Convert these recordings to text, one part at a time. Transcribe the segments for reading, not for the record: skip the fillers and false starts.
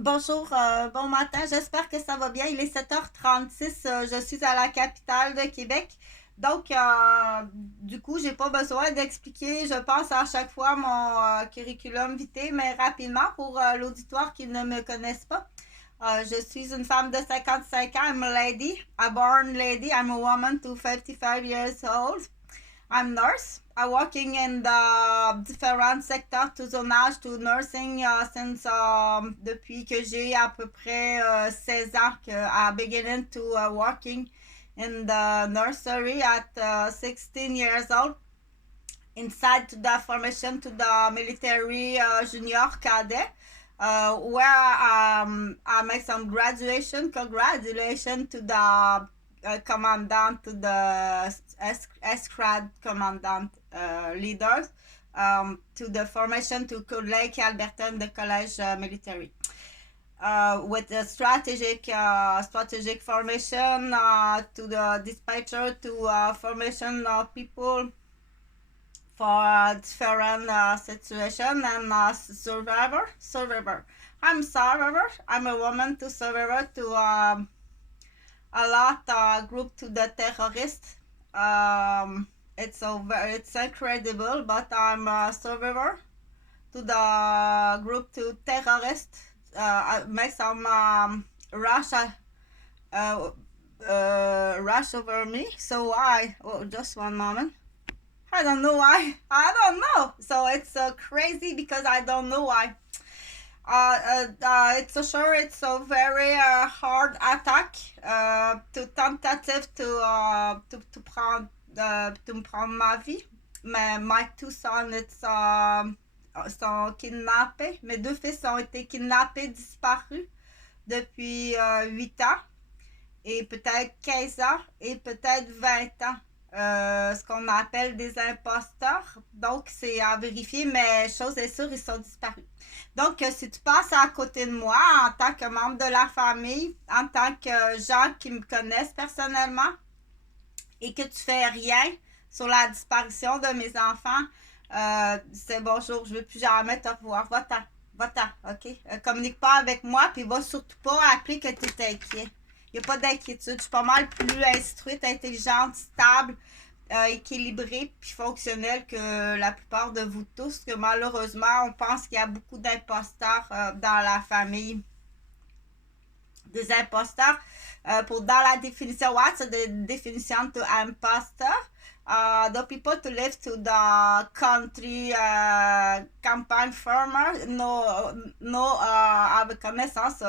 Bonjour, bon matin, j'espère que ça va bien. Il est 7h36, je suis à la capitale de Québec. Donc, du coup, j'ai pas besoin d'expliquer, je pense à chaque fois mon curriculum vitae, mais rapidement pour l'auditoire qui ne me connaisse pas. Je suis une femme de 55 ans, I'm a lady, a born lady, I'm a woman to 55 years old. I'm nurse. I'm working in the different sectors to zonage to nursing since depuis que j'ai à peu près 16 ans que I beginning to working in the nursery at 16 years old inside to the formation to the military junior cadet where I make some graduation. Congratulations to the commandant, to the escrad commandant leaders, to the formation to Lake Alberta, the college military. With the strategic formation to the dispatcher to formation of people for different situation and survivor. I'm survivor. I'm a woman to survivor to a lot group to the terrorists. It's incredible, but I'm a survivor to the group to terrorists. Make some rush uh, rush over me. So I just one moment. I don't know why. I don't know. So it's crazy because I don't know why. It's a sure it's a very hard attack to tentative to prendre to me prendre ma vie. My two sons sont kidnappés. Mes deux fils ont été kidnappés, disparus depuis 8 ans et peut-être 15 ans et peut-être 20 ans. Ce qu'on appelle des imposteurs. Donc, c'est à vérifier, mais chose est sûre, ils sont disparus. Donc, si tu passes à côté de moi en tant que membre de la famille, en tant que gens qui me connaissent personnellement et que tu fais rien sur la disparition de mes enfants, c'est bonjour, je veux plus jamais te revoir. Va-t'en, va-t'en, ok? Communique pas avec moi, puis va surtout pas appeler que tu es inquiet. Il n'y a pas d'inquiétude. Je suis pas mal plus instruite, intelligente, stable, équilibrée puis fonctionnelle que la plupart de vous tous. Que malheureusement, on pense qu'il y a beaucoup d'imposteurs dans la famille. Des imposteurs. Pour dans la définition, what's the definition to imposter? The people to live to the country campaign farmer no have connaissance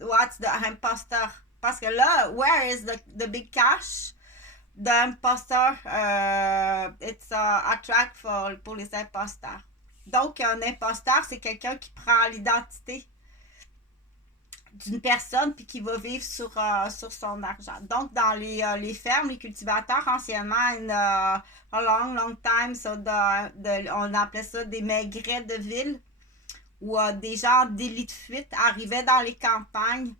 what's the imposter. Parce que là, where is the big cash? The imposter, it's a track pour les imposteurs. Donc, un imposteur, c'est quelqu'un qui prend l'identité d'une personne puis qui va vivre sur son argent. Donc, dans les fermes, les cultivateurs, anciennement, a long time, on appelait ça des maigrets de ville, où des gens d'élite de fuite arrivaient dans les campagnes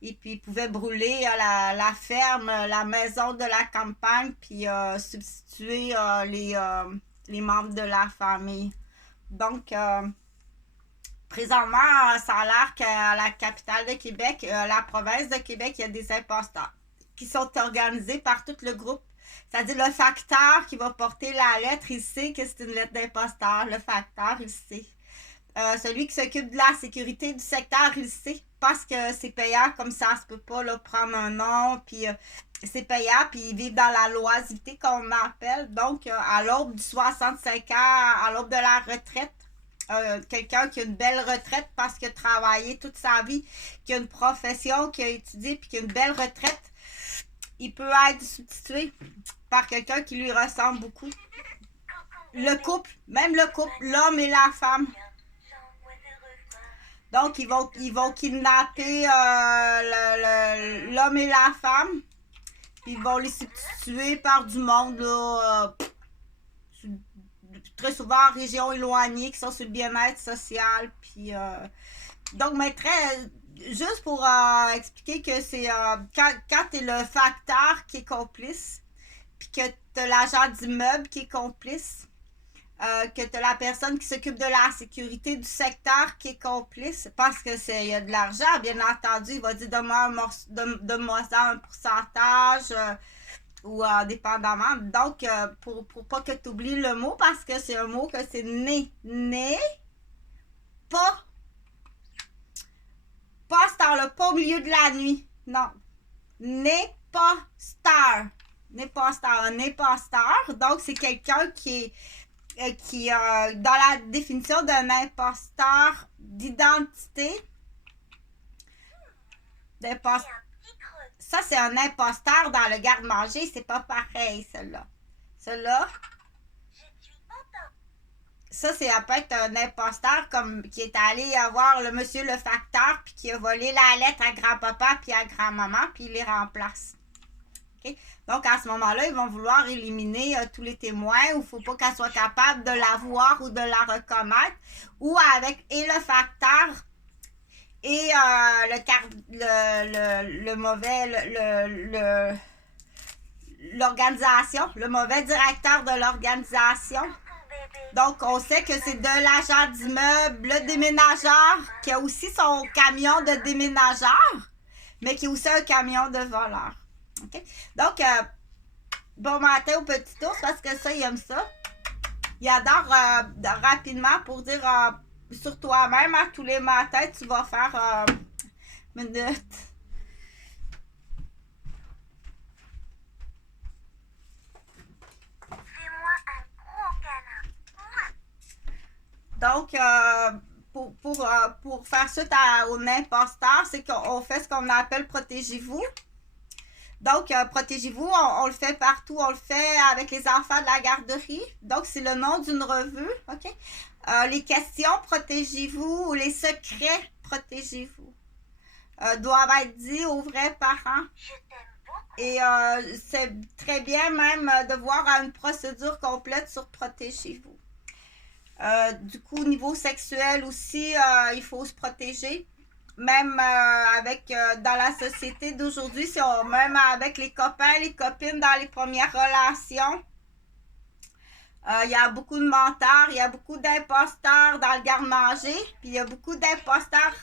et puis ils pouvaient brûler la ferme, la maison de la campagne, puis substituer les membres de la famille. Donc, présentement, ça a l'air qu'à la capitale de Québec, la province de Québec, il y a des imposteurs qui sont organisés par tout le groupe. C'est-à-dire le facteur qui va porter la lettre, il sait que c'est une lettre d'imposteur. Le facteur, il sait. Celui qui s'occupe de la sécurité du secteur, il sait. Parce que c'est payant, comme ça se peut pas là, prendre un nom, puis c'est payant, puis ils vivent dans la loisivité qu'on appelle. Donc, à l'aube du 65 ans, à l'aube de la retraite, quelqu'un qui a une belle retraite parce qu'il a travaillé toute sa vie, qui a une profession, qui a étudié, puis qui a une belle retraite, il peut être substitué par quelqu'un qui lui ressemble beaucoup. Le couple, même le couple, l'homme et la femme. Donc, ils vont kidnapper l'homme et la femme, puis ils vont les substituer par du monde, là, très souvent en région éloignée, qui sont sur le bien-être social. Puis, donc, mais juste pour expliquer que c'est quand tu es le facteur qui est complice, puis que tu as l'agent d'immeuble qui est complice, que tu as la personne qui s'occupe de la sécurité du secteur qui est complice parce que y a de l'argent, bien entendu, il va dire donne-moi ça un pourcentage ou dépendamment. Donc, pour pas que tu oublies le mot, parce que c'est un mot que c'est pas star, là, pas au milieu de la nuit. Non. N'est pas star. N'est pas star. Un n'est pas star. Donc, c'est quelqu'un qui est dans la définition d'un imposteur d'identité. Ça, c'est un imposteur dans le garde-manger. C'est pas pareil, celle-là. Celle-là. Ça, c'est peut être un imposteur comme qui est allé voir le monsieur le facteur puis qui a volé la lettre à grand-papa puis à grand-maman puis il les remplace. Okay? Donc, à ce moment-là, ils vont vouloir éliminer tous les témoins où il ne faut pas qu'elle soit capable de la voir ou de la reconnaître ou avec et le facteur et le mauvais l'organisation, le mauvais directeur de l'organisation. Donc, on sait que c'est de l'agent d'immeuble, le déménageur, qui a aussi son camion de déménageur, mais qui est aussi un camion de voleur. Okay? Donc, bon matin au petit ours, parce que ça, il aime ça. Il adore rapidement pour dire sur toi-même, tous les matins, tu vas faire minute. Donc, pour faire suite au imposteur, c'est qu'on fait ce qu'on appelle protégez-vous. Donc, protégez-vous, on le fait partout. On le fait avec les enfants de la garderie. Donc, c'est le nom d'une revue. OK? Les questions protégez-vous ou les secrets protégez-vous doivent être dits aux vrais parents. Et c'est très bien même de voir une procédure complète sur protégez-vous. Du coup, au niveau sexuel aussi, il faut se protéger. Même dans la société d'aujourd'hui, même avec les copains, les copines dans les premières relations, il y a beaucoup de menteurs, il y a beaucoup d'imposteurs dans le garde-manger, puis il y a beaucoup d'imposteurs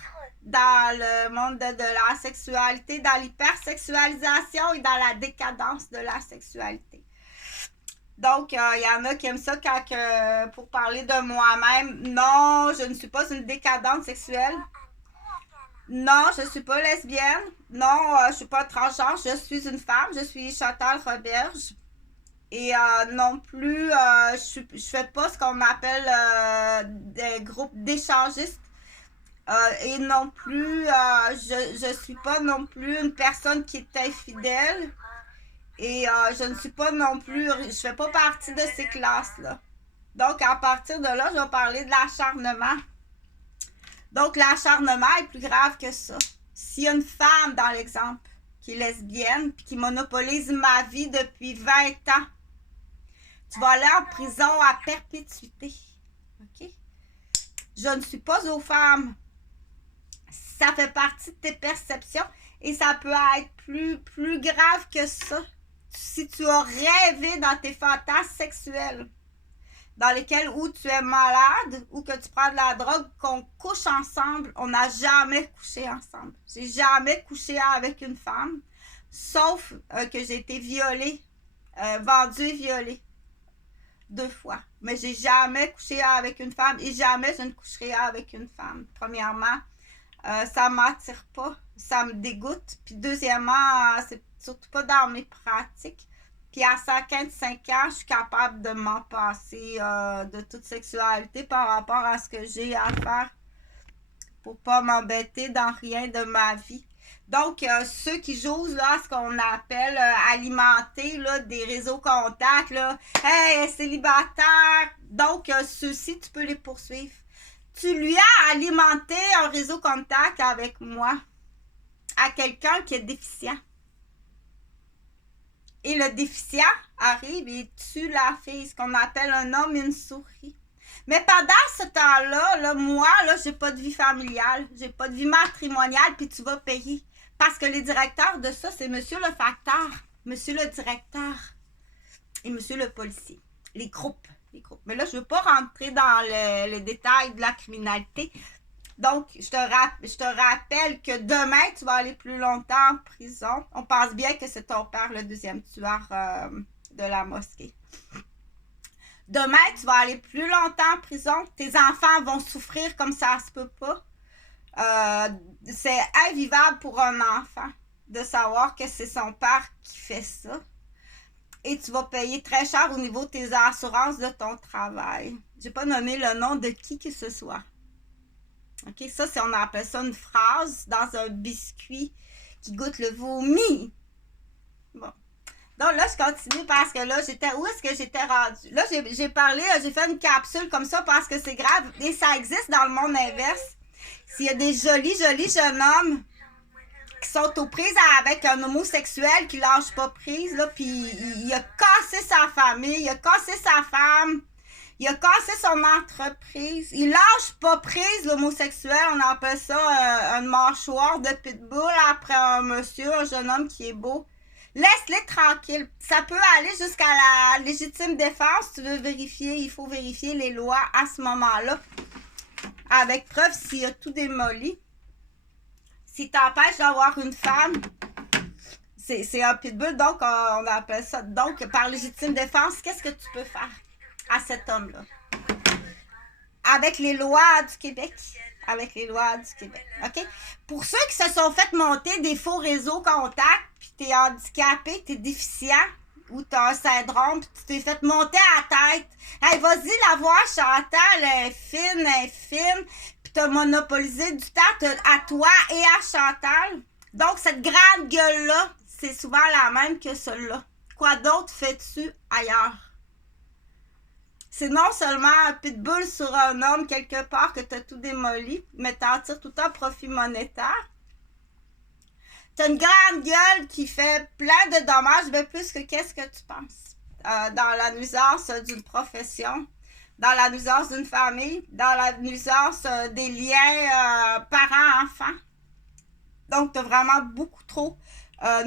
dans le monde de la sexualité, dans l'hypersexualisation et dans la décadence de la sexualité. Donc, il y en a qui aiment ça pour parler de moi-même. Non, je ne suis pas une décadente sexuelle. Non, je ne suis pas lesbienne. Non, je ne suis pas transgenre. Je suis une femme. Je suis Chantal Roberge. Et non plus, je ne fais pas ce qu'on appelle des groupes d'échangistes. Et non plus, je ne suis pas non plus une personne qui est infidèle. Et je ne suis pas non plus, je ne fais pas partie de ces classes-là. Donc, à partir de là, je vais parler de l'acharnement. Donc, l'acharnement est plus grave que ça. S'il y a une femme, dans l'exemple, qui est lesbienne, puis qui monopolise ma vie depuis 20 ans, tu vas aller en prison à perpétuité. OK? Je ne suis pas aux femmes. Ça fait partie de tes perceptions et ça peut être plus grave que ça. Si tu as rêvé dans tes fantasmes sexuels, dans lesquels où tu es malade ou que tu prends de la drogue, qu'on couche ensemble, on n'a jamais couché ensemble. J'ai jamais couché avec une femme, sauf que j'ai été violée, vendue et violée 2 fois. Mais j'ai jamais couché avec une femme et jamais je ne coucherai avec une femme. Premièrement, ça ne m'attire pas, ça me dégoûte. Puis deuxièmement, c'est surtout pas dans mes pratiques. Puis à 55 ans, je suis capable de m'en passer de toute sexualité par rapport à ce que j'ai à faire pour pas m'embêter dans rien de ma vie. Donc, ceux qui jouent là, ce qu'on appelle alimenter là, des réseaux contacts, là, hey, célibataire, donc ceux-ci, tu peux les poursuivre. Tu lui as alimenté un réseau contact avec moi à quelqu'un qui est déficient. Et le déficient arrive et tue la fille, ce qu'on appelle un homme et une souris. Mais pendant ce temps-là, là, moi, là, j'ai pas de vie familiale, j'ai pas de vie matrimoniale, puis tu vas payer. Parce que les directeurs de ça, c'est monsieur le facteur, monsieur le directeur et monsieur le policier. Les groupes, les groupes. Mais là, je ne veux pas rentrer dans les détails de la criminalité. Donc, je te rappelle que demain, tu vas aller plus longtemps en prison. On pense bien que c'est ton père, le deuxième tueur de la mosquée. Demain, tu vas aller plus longtemps en prison. Tes enfants vont souffrir comme ça se peut pas. C'est invivable pour un enfant de savoir que c'est son père qui fait ça. Et tu vas payer très cher au niveau de tes assurances de ton travail. J'ai pas nommé le nom de qui que ce soit. OK, ça, on appelle ça une phrase dans un biscuit qui goûte le vomi. Bon. Donc là, je continue parce que là, où est-ce que j'étais rendue? Là, j'ai parlé, j'ai fait une capsule comme ça parce que c'est grave et ça existe dans le monde inverse. S'il y a des jolis jeunes hommes qui sont aux prises avec un homosexuel qui lâche pas prise, là, puis il a cassé sa famille, il a cassé sa femme, il a cassé son entreprise. Il lâche pas prise, l'homosexuel. On appelle ça un mâchoire de pitbull après un monsieur, un jeune homme qui est beau. Laisse-les tranquilles. Ça peut aller jusqu'à la légitime défense. Tu veux vérifier, il faut vérifier les lois à ce moment-là. Avec preuve s'il a tout démoli. Si t'empêches d'avoir une femme, c'est un pitbull, donc on appelle ça. Donc, par légitime défense, qu'est-ce que tu peux faire à cet homme-là? Avec les lois du Québec. Avec les lois du Québec. OK? Pour ceux qui se sont fait monter des faux réseaux contacts, puis t'es handicapé, t'es déficient, ou t'as un syndrome, puis tu t'es fait monter à la tête. Hey, vas-y la voir, Chantal, elle est fine, puis t'as monopolisé du temps à toi et à Chantal. Donc, cette grande gueule-là, c'est souvent la même que celle-là. Quoi d'autre fais-tu ailleurs? C'est non seulement un pitbull sur un homme quelque part que t'as tout démoli, mais t'en tires tout un profit monétaire. T'as une grande gueule qui fait plein de dommages, mais plus que qu'est-ce que tu penses? Dans la nuisance d'une profession, dans la nuisance d'une famille, dans la nuisance des liens parents-enfants. Donc, t'as vraiment beaucoup trop,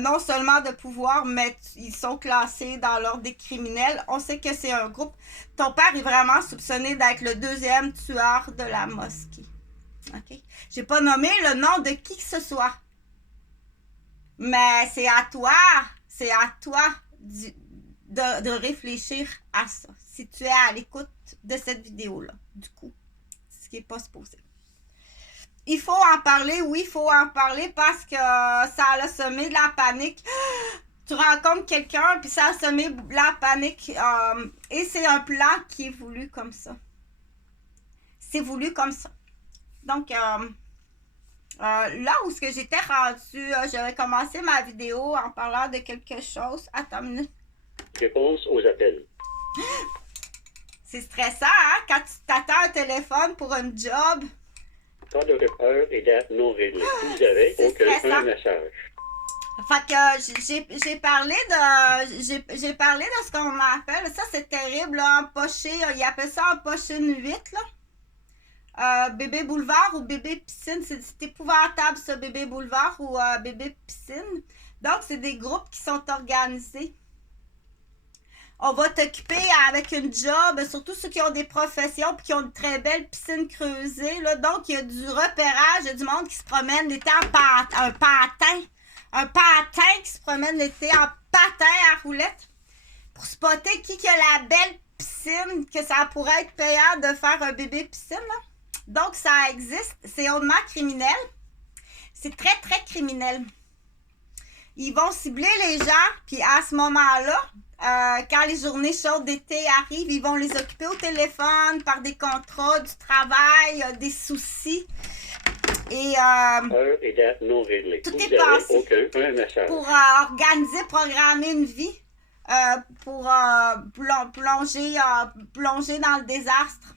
non seulement de pouvoir, mais ils sont classés dans l'ordre des criminels. On sait que c'est un groupe. Ton père est vraiment soupçonné d'être le deuxième tueur de la mosquée. OK? J'ai pas nommé le nom de qui que ce soit. Mais c'est à toi de réfléchir à ça. Si tu es à l'écoute de cette vidéo-là, du coup, ce qui n'est pas supposé. Il faut en parler, oui, il faut en parler parce que ça a semé de la panique. Tu rencontres quelqu'un, puis ça a semé de la panique. Et c'est un plan qui est voulu comme ça. C'est voulu comme ça. Donc, là où ce que j'étais rendue, j'avais commencé ma vidéo en parlant de quelque chose. Attends une minute. Réponse aux appels. C'est stressant, hein? Quand tu t'attends un téléphone pour un job. Temps de heure et date non réglée. Vous avez aucun message. Fait que j'ai parlé de ce qu'on appelle, ça c'est terrible, là, empoché, ils appellent ça empoché 8, là. Bébé boulevard ou bébé piscine, c'est épouvantable ça, bébé boulevard ou bébé piscine. Donc, c'est des groupes qui sont organisés. On va t'occuper avec une job, surtout ceux qui ont des professions et qui ont de très belles piscines creusées. Là. Donc, il y a du repérage, il y a du monde qui se promène l'été en patin. Un patin qui se promène l'été en patin à roulette pour spotter qui a la belle piscine, que ça pourrait être payant de faire un bébé piscine. Là. Donc, ça existe. C'est hautement criminel. C'est très, très criminel. Ils vont cibler les gens, puis à ce moment-là, quand les journées chaudes d'été arrivent, ils vont les occuper au téléphone par des contrats, du travail, des soucis. Et heure et date non réglée. Tout est passé pour organiser, programmer une vie, pour plonger dans le désastre.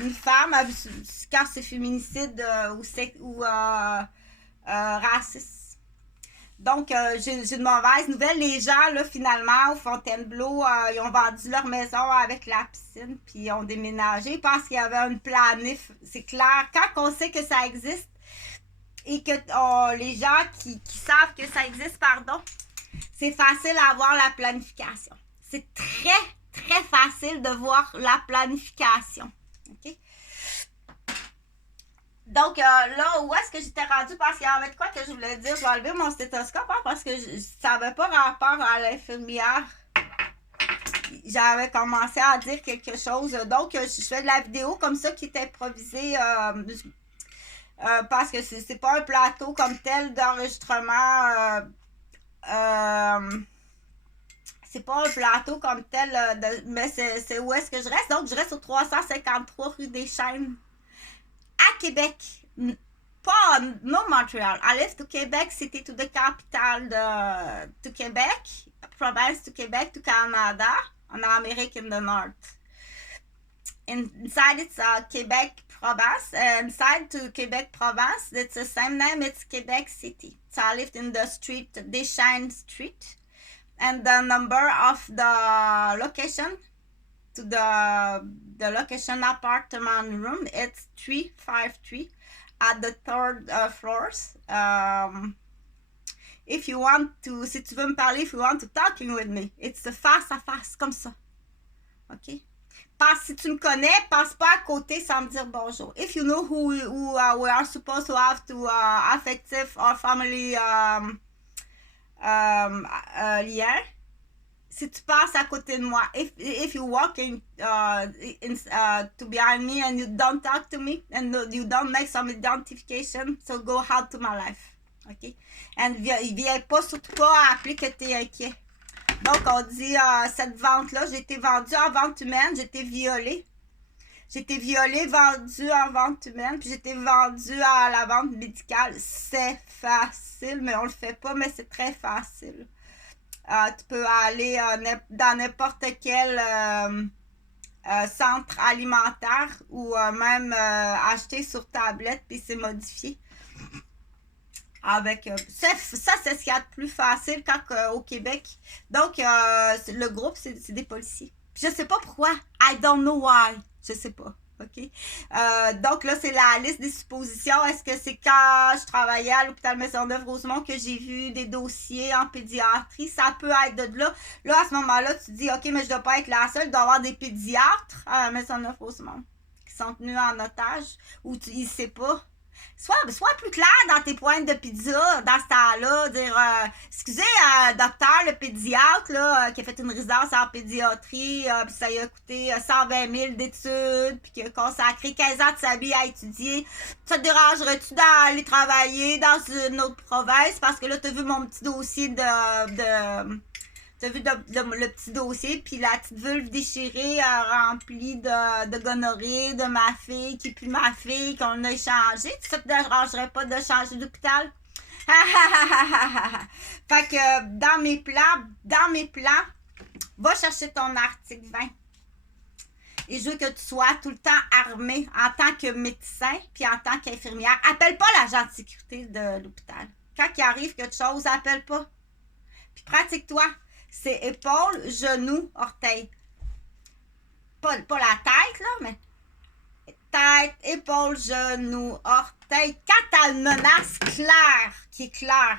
Une femme, quand c'est féminicide ou raciste. Donc, j'ai une mauvaise nouvelle. Les gens, là, finalement, au Fontainebleau, ils ont vendu leur maison avec la piscine, puis ils ont déménagé parce qu'il y avait une planif. C'est clair. Quand on sait que ça existe et que les gens qui savent que ça existe, c'est facile à avoir la planification. C'est très, très facile de voir la planification. OK? Donc, là, où est-ce que j'étais rendue? Parce qu'il y avait de quoi que je voulais dire. Je vais enlever mon stéthoscope parce que ça n'avait pas rapport à l'infirmière. J'avais commencé à dire quelque chose. Donc, je fais de la vidéo comme ça qui est improvisée parce que c'est pas un plateau comme tel d'enregistrement. C'est pas un plateau comme tel, mais c'est où est-ce que je reste. Donc, je reste au 353 rue des Chênes à Québec. Pas, non Montréal. I live to Quebec City, to the capital to Quebec, province to Quebec, to Canada, en Amérique in the North. Inside it's Quebec province. Inside to Quebec province, it's the same name. It's Quebec City. So I lived in the street, Deschênes Street, and the number of the location to the location apartment room, it's 353 at the third floors. If you want to, si tu veux me parler, if you want to talking with me, it's face à face, comme ça. OK? Parce si tu me connais, passe pas à côté sans me dire bonjour. If you know who we are supposed to have to affective or family lien, si tu passes à côté de moi, if you walk to behind me and you don't talk to me and you don't make some identification, so go out to my life. OK? And viens pas, surtout pas appeler que tu es inquiet. Donc, on dit, cette vente-là, j'ai été vendue en vente humaine, j'ai été violée. J'ai été violée, vendue en vente humaine, puis j'ai été vendue à la vente médicale. C'est facile, mais on le fait pas, mais c'est très facile. Tu peux aller dans n'importe quel centre alimentaire ou même acheter sur tablette, puis c'est modifié. Avec ça, c'est ce qu'il y a de plus facile quand au Québec. Donc, le groupe, c'est des policiers. Puis, je sais pas pourquoi. I don't know why. Je sais pas. OK? Donc, là, c'est la liste des suppositions. Est-ce que c'est quand je travaillais à l'hôpital Maisonneuve-Rosemont que j'ai vu des dossiers en pédiatrie? Ça peut être de là. Là, à ce moment-là, tu te dis, OK, mais je dois pas être la seule. Il doit y avoir des pédiatres à Maisonneuve-Rosemont qui sont tenus en otage ou il sait pas. Sois plus clair dans tes pointes de pizza dans ce temps-là. Dire, excusez, docteur, le pédiatre là, qui a fait une résidence en pédiatrie, puis ça lui a coûté 120 000 d'études, puis qui a consacré 15 ans de sa vie à étudier. Ça te dérangerait-tu d'aller travailler dans une autre province? Parce que là, tu as vu mon petit dossier T'as vu le petit dossier, puis la petite vulve déchirée remplie de gonorrhée de ma fille, qui est plus ma fille, qu'on a échangé. Ça te dérangerait pas de changer d'hôpital? Fait que dans mes plans, va chercher ton article 20. Et je veux que tu sois tout le temps armé en tant que médecin, puis en tant qu'infirmière. Appelle pas l'agent de sécurité de l'hôpital. Quand il arrive quelque chose, appelle pas. Puis pratique-toi. C'est épaules, genoux, orteils. Pas la tête, là, mais tête, épaules, genoux, orteils. Quand t'as une menace claire, qui est claire,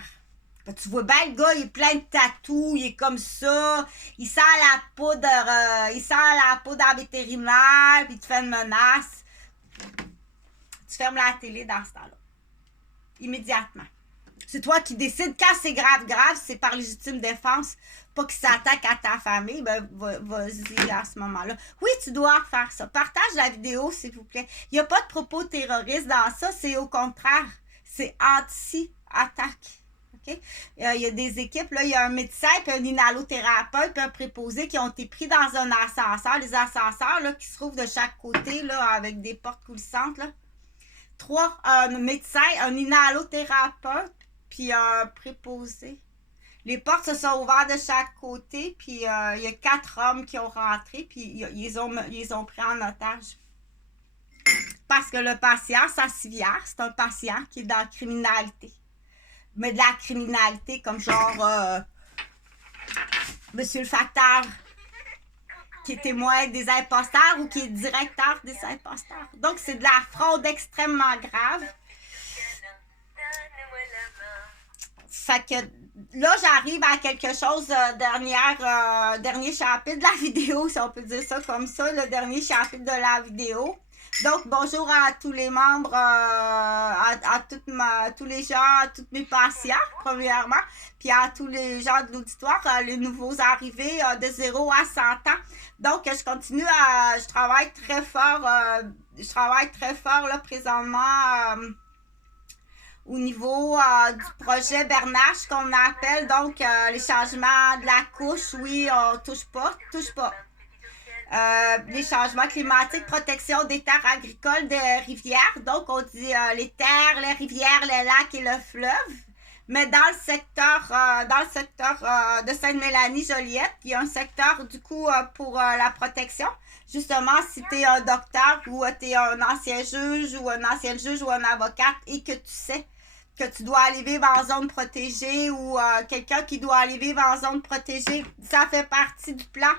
ben, tu vois bien le gars, il est plein de tatous, il est comme ça, il sent la poudre, en vétérinaire, puis tu fais une menace. Tu fermes la télé dans ce temps-là. Immédiatement. C'est toi qui décides. Quand c'est grave, c'est par légitime défense, pas qu'il s'attaque à ta famille, ben vas-y à ce moment-là. Oui, tu dois faire ça. Partage la vidéo, s'il vous plaît. Il n'y a pas de propos terroristes dans ça, c'est au contraire. C'est anti-attaque. Okay? Il y a des équipes, là, il y a un médecin, puis un inhalothérapeute, puis un préposé qui ont été pris dans un ascenseur. Les ascenseurs là, qui se trouvent de chaque côté, là, avec des portes coulissantes. Là. 3, un médecin, un inhalothérapeute, puis un préposé. Les portes se sont ouvertes de chaque côté, puis il y a 4 hommes qui ont rentré, puis ils ont pris en otage. Parce que le patient, sa civière, c'est un patient qui est dans la criminalité. Mais de la criminalité comme genre Monsieur le facteur qui est témoin des imposteurs ou qui est directeur des imposteurs. Donc, c'est de la fraude extrêmement grave. Fait que là, j'arrive à quelque chose, dernier chapitre de la vidéo, si on peut dire ça comme ça, le dernier chapitre de la vidéo. Donc, bonjour à tous les membres, tous les gens, à tous mes patients, premièrement, puis à tous les gens de l'auditoire, les nouveaux arrivés de 0 à 100 ans. Donc, je travaille très fort, là, présentement, au niveau du projet Bernache qu'on appelle, donc les changements de la couche, oui, on touche pas. Les changements climatiques, protection des terres agricoles, des rivières, donc on dit les terres, les rivières, les lacs et le fleuve. Mais dans le secteur de Sainte-Mélanie-Joliette, il y a un secteur du coup pour la protection. Justement, si tu es un docteur ou tu es un ancien juge ou un ancienne juge ou un avocate et que tu sais que tu dois aller vivre en zone protégée ou quelqu'un qui doit aller vivre en zone protégée, ça fait partie du plan.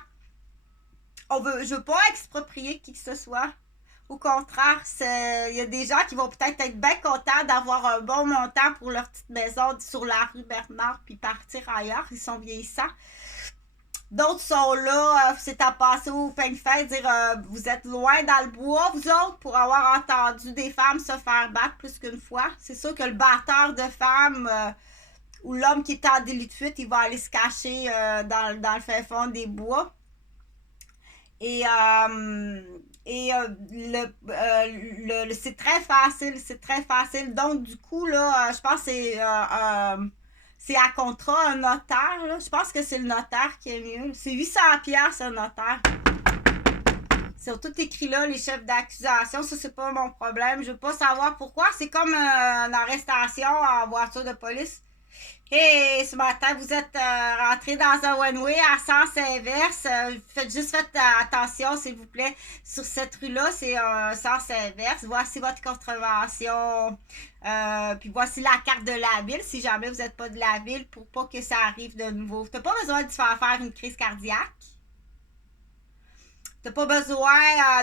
Je veux pas exproprier qui que ce soit. Au contraire, il y a des gens qui vont peut-être être bien contents d'avoir un bon montant pour leur petite maison sur la rue Bernard puis partir ailleurs. Ils sont vieillissants. D'autres sont là, c'est à passer au peigne fin, dire vous êtes loin dans le bois, vous autres, pour avoir entendu des femmes se faire battre plus qu'une fois. C'est sûr que le batteur de femmes ou l'homme qui est en délit de fuite, il va aller se cacher dans le fin fond des bois. C'est très facile. Donc, du coup, là, je pense que c'est à contrat un notaire, là. Je pense que c'est le notaire qui est mieux. C'est 800$ un notaire. C'est tout écrit là, les chefs d'accusation. Ça, c'est pas mon problème. Je veux pas savoir pourquoi. C'est comme une arrestation en voiture de police. Et ce matin, vous êtes rentré dans un one-way à sens inverse. Faites attention, s'il vous plaît. Sur cette rue-là, c'est un sens inverse. Voici votre contravention. Puis voici la carte de la ville, si jamais vous n'êtes pas de la ville, pour pas que ça arrive de nouveau. Tu n'as pas besoin de se faire une crise cardiaque. Tu n'as pas besoin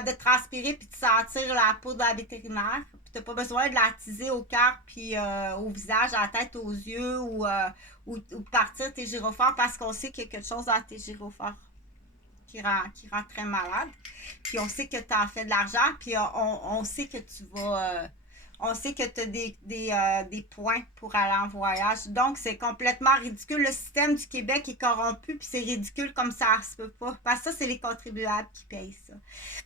de transpirer puis de sentir la peau de la vétérinaire. Tu n'as pas besoin de l'attiser au cœur puis au visage, à la tête, aux yeux ou de partir tes gyrophares parce qu'on sait qu'il y a quelque chose dans tes gyrophares qui rend très malade. Puis on sait que tu en fais de l'argent puis on sait que tu vas... on sait que tu as des points pour aller en voyage. Donc, c'est complètement ridicule. Le système du Québec est corrompu, puis c'est ridicule comme ça se peut pas. Parce que ça, c'est les contribuables qui payent ça.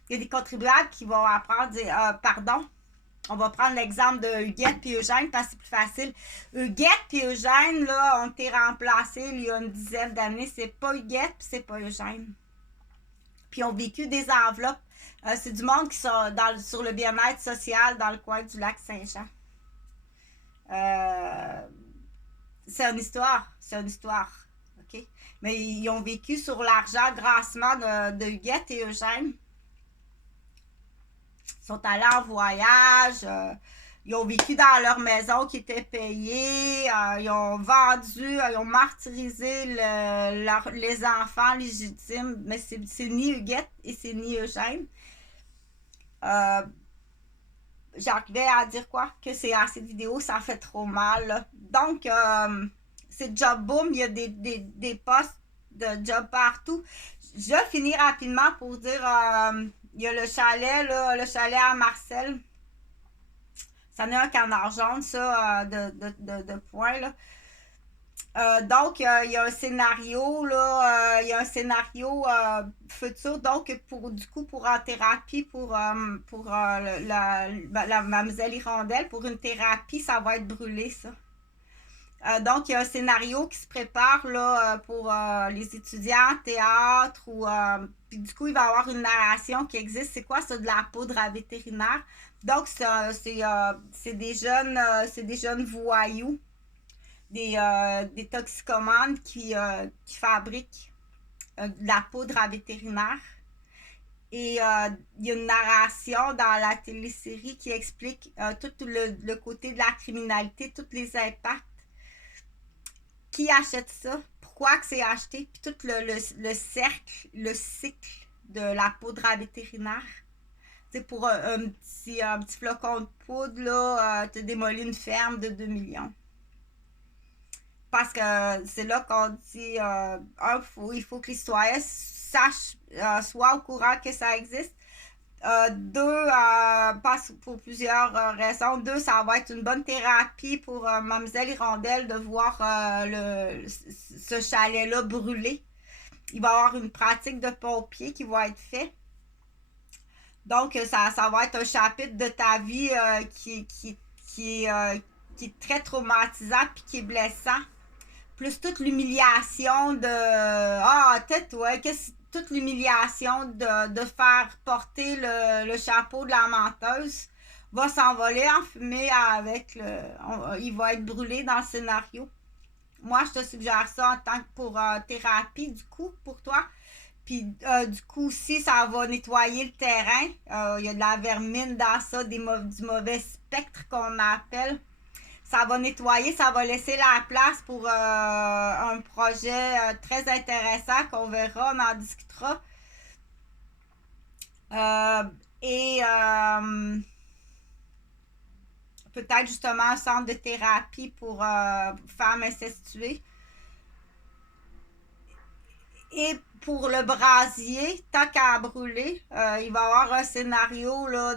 Il y a des contribuables qui vont apprendre, pardon, on va prendre l'exemple de Huguette et Eugène parce que c'est plus facile. Huguette et Eugène, là, ont été remplacés il y a une dizaine d'années. C'est pas Huguette, puis c'est pas Eugène. Puis ils ont vécu des enveloppes. C'est du monde qui sont sur le bien-être social dans le coin du lac Saint-Jean. C'est une histoire. OK? Mais ils ont vécu sur l'argent grassement de Huguette et Eugène. Ils sont allés en voyage. Ils ont vécu dans leur maison qui était payée. Ils ont vendu, ils ont martyrisé les enfants légitimes. Mais c'est ni Huguette et c'est ni Eugène. J'arrivais à dire quoi? Que c'est assez de vidéos, ça fait trop mal. Là. Donc, c'est Job Boom, il y a des postes de job partout. Je vais finir rapidement pour dire, il y a le chalet, là, le chalet à Marcel. Ça en est un canard jaune, ça, de points, là. Donc, il y a un scénario, là, il y a un scénario futur, donc, pour en thérapie, pour la mademoiselle Hirondelle, pour une thérapie, ça va être brûlé, ça. Donc, il y a un scénario qui se prépare, là, pour les étudiants en théâtre, puis du coup, il va y avoir une narration qui existe. C'est quoi, ça, de la poudre à vétérinaire? Donc, c'est des jeunes voyous. Des toxicomanes qui fabriquent de la poudre à vétérinaire. Et il y a une narration dans la télésérie qui explique tout le côté de la criminalité, tous les impacts. Qui achète ça? Pourquoi que c'est acheté? Puis tout le cycle de la poudre à vétérinaire. Tu sais, pour un petit flocon de poudre, là, tu as démoli une ferme de 2 millions. parce que c'est là qu'on dit, il faut que les citoyens sachent, soient au courant que ça existe. Deux, pour plusieurs raisons. Deux, ça va être une bonne thérapie pour Mademoiselle Hirondelle de voir ce chalet-là brûler. Il va y avoir une pratique de pompier qui va être faite. Donc, ça va être un chapitre de ta vie qui est très traumatisant et qui est blessant. Plus toute l'humiliation toute l'humiliation de faire porter le chapeau de la menteuse va s'envoler en fumée il va être brûlé dans le scénario. Moi, je te suggère ça en tant que pour thérapie, du coup, pour toi. Puis, du coup, aussi, ça va nettoyer le terrain. Il y a de la vermine dans ça, du mauvais spectre qu'on appelle. Ça va nettoyer, ça va laisser la place pour un projet très intéressant qu'on verra, on en discutera. Peut-être justement un centre de thérapie pour femmes incestuées. Et pour le brasier, tant qu'à brûler, il va y avoir un scénario là,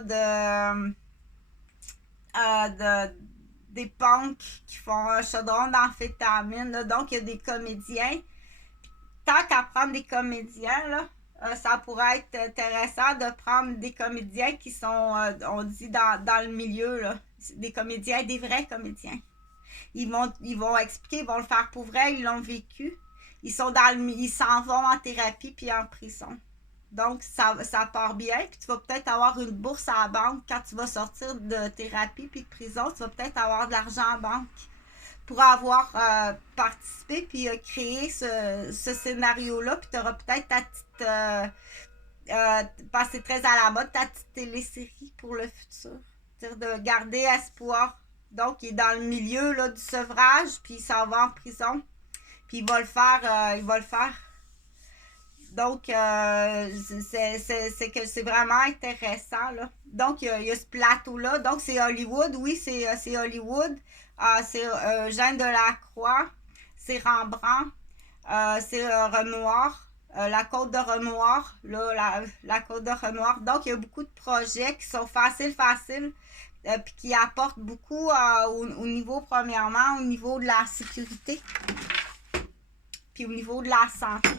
des punks qui font un chaudron d'amphétamine. Donc, il y a des comédiens. Tant qu'à prendre des comédiens, là, ça pourrait être intéressant de prendre des comédiens qui sont, on dit, dans le milieu. Là. Des comédiens, des vrais comédiens. Ils vont expliquer, ils vont le faire pour vrai, ils l'ont vécu. Ils s'en vont en thérapie puis en prison. Donc, ça part bien. Puis tu vas peut-être avoir une bourse à la banque quand tu vas sortir de thérapie puis de prison. Tu vas peut-être avoir de l'argent en banque pour avoir participé puis créé ce scénario-là. Puis tu auras peut-être ta petite... parce que c'est très à la mode, ta petite télésérie pour le futur. C'est-à-dire de garder espoir. Donc, il est dans le milieu là, du sevrage puis il s'en va en prison. Puis il va le faire. Donc, c'est vraiment intéressant, là. Donc, il y a ce plateau-là. Donc, c'est Hollywood. Oui, c'est Hollywood. C'est Eugène Delacroix. C'est Rembrandt. C'est Renoir. La côte de Renoir. Là, la côte de Renoir. Donc, il y a beaucoup de projets qui sont faciles. Puis qui apportent beaucoup au niveau, premièrement, au niveau de la sécurité. Puis au niveau de la santé.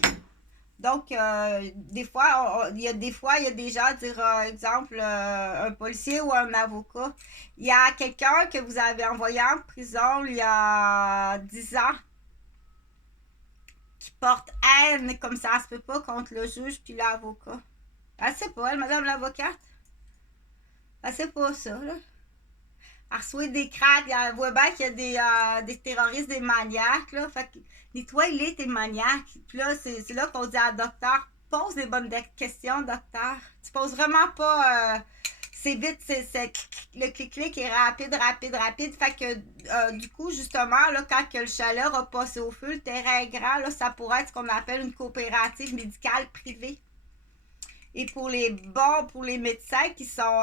Donc, des fois, il y a des gens, exemple, un policier ou un avocat. Il y a quelqu'un que vous avez envoyé en prison il y a 10 ans qui porte haine comme ça se peut pas contre le juge puis l'avocat. Elle sait pas, madame l'avocate. Elle sait pas ça, là. Elle reçoit des craques, elle voit bien qu'il y a des terroristes, des maniaques, là. Fait que, nettoie-les tes maniaques. Puis là, c'est là qu'on dit à docteur, pose des bonnes questions, docteur. Tu poses vraiment pas... c'est vite, le clic-clic est rapide. Fait que, du coup, justement, là, quand le chalet a passé au feu, le terrain est grand, là, ça pourrait être ce qu'on appelle une coopérative médicale privée. Et pour les médecins qui sont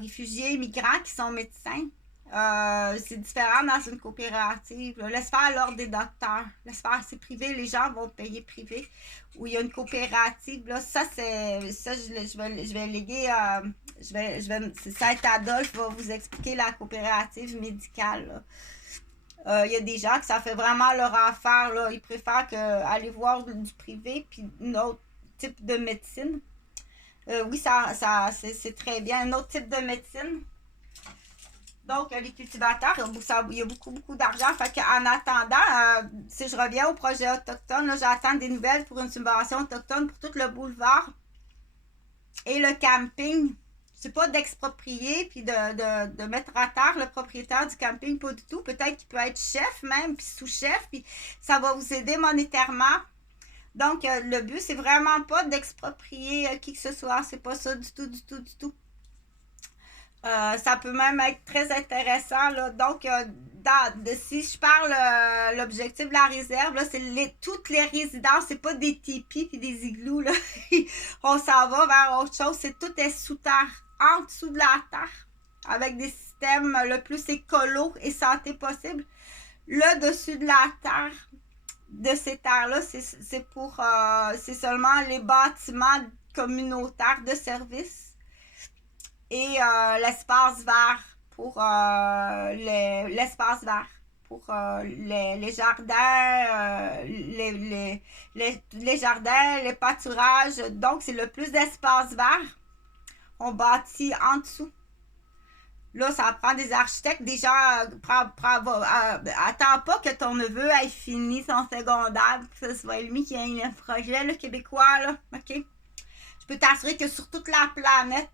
réfugiés, migrants, qui sont médecins, c'est différent dans une coopérative. Là. Laisse faire l'ordre des docteurs. Laisse faire, c'est privé, les gens vont payer privé. Où il y a une coopérative. Là, je vais léguer. Saint-Adolphe va vous expliquer la coopérative médicale. Il y a des gens que ça fait vraiment leur affaire. Là. Ils préfèrent aller voir du privé puis un autre type de médecine. Oui, c'est très bien. Un autre type de médecine. Donc, les cultivateurs, il y a beaucoup d'argent. Fait qu'en attendant, si je reviens au projet autochtone, là, j'attends des nouvelles pour une subvention autochtone pour tout le boulevard et le camping. C'est pas d'exproprier puis de mettre à terre le propriétaire du camping, pas du tout. Peut-être qu'il peut être chef même, puis sous-chef, puis ça va vous aider monétairement. Donc, le but, c'est vraiment pas d'exproprier qui que ce soit. C'est pas ça du tout. Ça peut même être très intéressant. Là. Donc, si je parle l'objectif de la réserve, là, c'est toutes les résidences, c'est pas des tipis et des igloos. Là. On s'en va vers autre chose. Tout est sous terre, en dessous de la terre, avec des systèmes le plus écolo et santé possible. le dessus de la terre, de ces terres-là, c'est seulement les bâtiments communautaires de service et l'espace vert pour l'espace vert pour les jardins, les jardins, les pâturages. Donc, c'est le plus d'espace vert. On bâtit en dessous. Là, ça prend des architectes. Déjà, attends pas que ton neveu ait fini son secondaire, que ce soit lui qui ait un projet là, québécois, là, OK? Je peux t'assurer que sur toute la planète,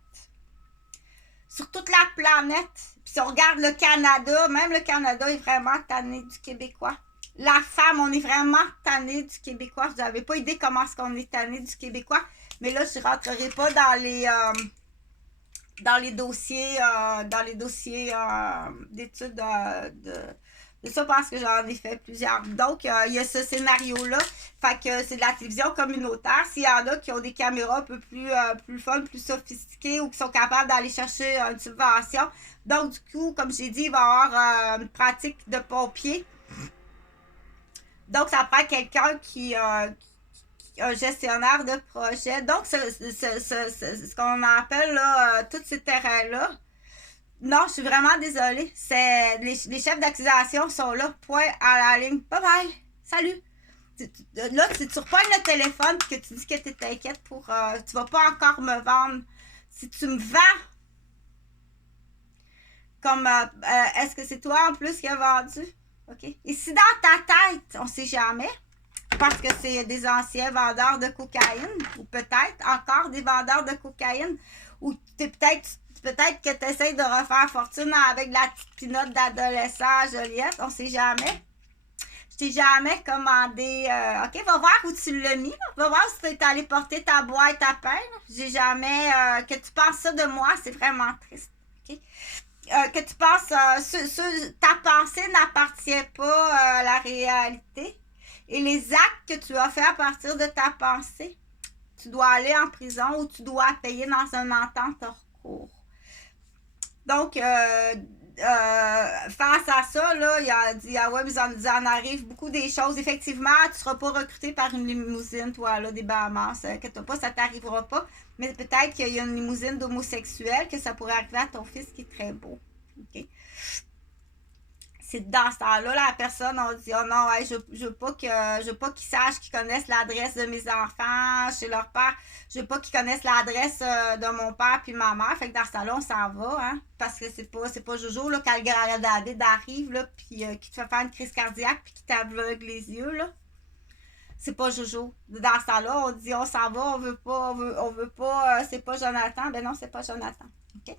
puis si on regarde le Canada, même le Canada est vraiment tanné du québécois. La femme, on est vraiment tanné du québécois. Vous n'avez pas idée comment est-ce qu'on est tanné du québécois, mais là, je ne rentrerai pas dans les dossiers d'études de ça parce que j'en ai fait plusieurs. Donc, il y a ce scénario-là. Fait que c'est de la télévision communautaire. S'il y en a qui ont des caméras un peu plus fun, plus sophistiquées ou qui sont capables d'aller chercher une subvention. Donc, du coup, comme j'ai dit, il va y avoir une pratique de pompier. Donc, ça prend quelqu'un qui un gestionnaire de projet. Donc, ce qu'on appelle là, tous ces terrains-là. Non, je suis vraiment désolée. Les chefs d'accusation sont là, point à la ligne. Bye bye. Salut. Là, tu repognes le téléphone et que tu dis que tu es inquiète pour. Tu vas pas encore me vendre. Si tu me vends, comme. Est-ce que c'est toi en plus qui as vendu? OK. Et si dans ta tête, on sait jamais, parce que c'est des anciens vendeurs de cocaïne, ou peut-être encore des vendeurs de cocaïne, ou peut-être que tu essaies de refaire fortune avec la petite pinotte d'adolescent Joliette, on sait jamais. Je t'ai jamais commandé. OK, va voir où tu l'as mis. Là. Va voir si tu es allé porter ta boîte à pain. J'ai jamais. Que tu penses ça de moi, c'est vraiment triste. OK? Que tu penses. Ta pensée n'appartient pas à la réalité. Et les actes que tu as fait à partir de ta pensée, tu dois aller en prison ou tu dois payer dans une entente hors cours. Donc, face à ça, là, il en arrive beaucoup des choses. Effectivement, tu ne seras pas recruté par une limousine, toi, là, des Bahamas. Inquiète-toi pas, ça ne t'arrivera pas. Mais peut-être qu'il y a une limousine d'homosexuels, que ça pourrait arriver à ton fils qui est très beau. OK? C'est dans ce temps-là, la personne, on dit, oh non, ouais, je veux pas qu'il sache qu'ils connaissent l'adresse de mes enfants chez leur père. Je veux pas qu'ils connaissent l'adresse de mon père puis ma mère. Fait que dans ce temps-là, on s'en va, hein. Parce que c'est pas Jojo, là, quand le grand David arrive, là, puis qui te fait faire une crise cardiaque puis qui t'aveugle les yeux, là. C'est pas Jojo. Dans ce temps-là, on dit, on s'en va, on veut pas, c'est pas Jonathan. Ben non, c'est pas Jonathan. OK?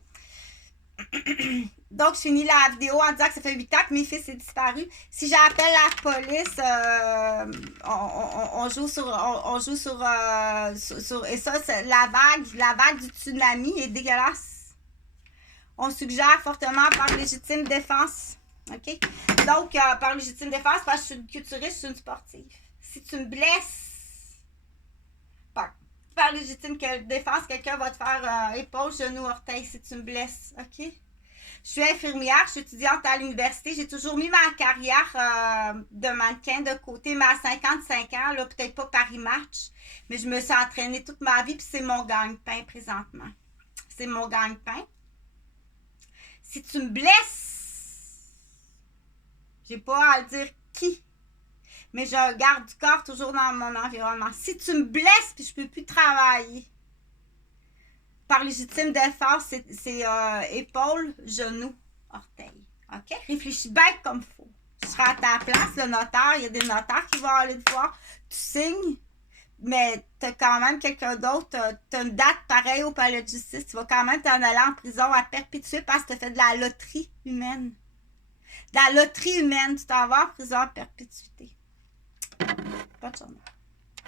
Donc, je finis la vidéo en disant que ça fait 8 ans que mes fils est disparu. Si j'appelle la police, on joue sur et ça, la vague du tsunami est dégueulasse. On suggère fortement par légitime défense. OK? Donc, par légitime défense, parce que je suis une culturiste, je suis une sportive. Si tu me blesses, par légitime défense, quelqu'un va te faire épaule, genou, orteil si tu me blesses. OK? Je suis infirmière, je suis étudiante à l'université. J'ai toujours mis ma carrière de mannequin de côté, mais à 55 ans, là, peut-être pas Paris Match, mais je me suis entraînée toute ma vie, puis c'est mon gagne-pain présentement. C'est mon gagne-pain. Si tu me blesses, j'ai pas à le dire qui, mais je garde du corps toujours dans mon environnement. Si tu me blesses, puis je peux plus travailler, par légitime défense, c'est épaule, genou, orteil. OK? Réfléchis bien comme il faut. Tu seras à ta place, le notaire, il y a des notaires qui vont aller te voir. Tu signes, mais tu as quand même quelqu'un d'autre. Tu as une date pareille au palais de justice. Tu vas quand même t'en aller en prison à perpétuer parce que tu as fait de la loterie humaine. De la loterie humaine. Tu t'en vas en prison à perpétuité. Pas de chance.